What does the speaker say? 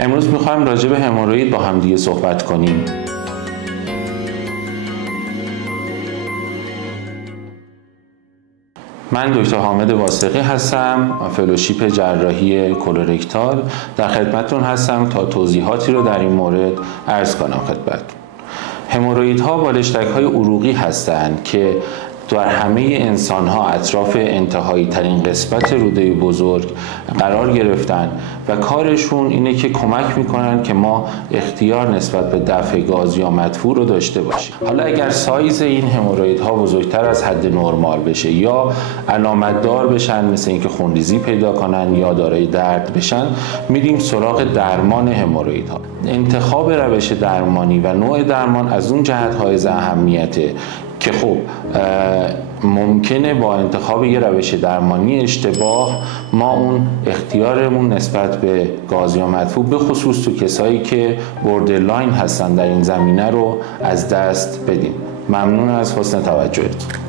امروز میخوایم راجع به هموروید با هم دیگه صحبت کنیم. من دکتر حامد واثقی هستم، فلوشیپ جراحی کولورکتال. در خدمتتون هستم تا توضیحاتی رو در این مورد عرض کنم خدمتتون. همورویدها بالشتک‌های عروقی هستند که در همه انسان‌ها اطراف انتهایی ترین قسمت روده بزرگ قرار گرفتن و کارشون اینه که کمک میکنن که ما اختیار نسبت به دفع گاز یا مدفوع رو داشته باشیم. حالا اگر سایز این همورویدها بزرگتر از حد نرمال بشه یا علامت دار بشن، مثل اینکه خونریزی پیدا کنن یا دارای درد بشن، میریم سراغ درمان همورویدها. انتخاب روش درمانی و نوع درمان از اون جهت حائز اهمیته که خب ممکنه با انتخاب یه روش درمانی اشتباه ما اون اختیارمون نسبت به گاز یا مدفوع، به خصوص تو کسایی که بوردرلاین هستن در این زمینه، رو از دست بدیم. ممنون از حسن توجهتون.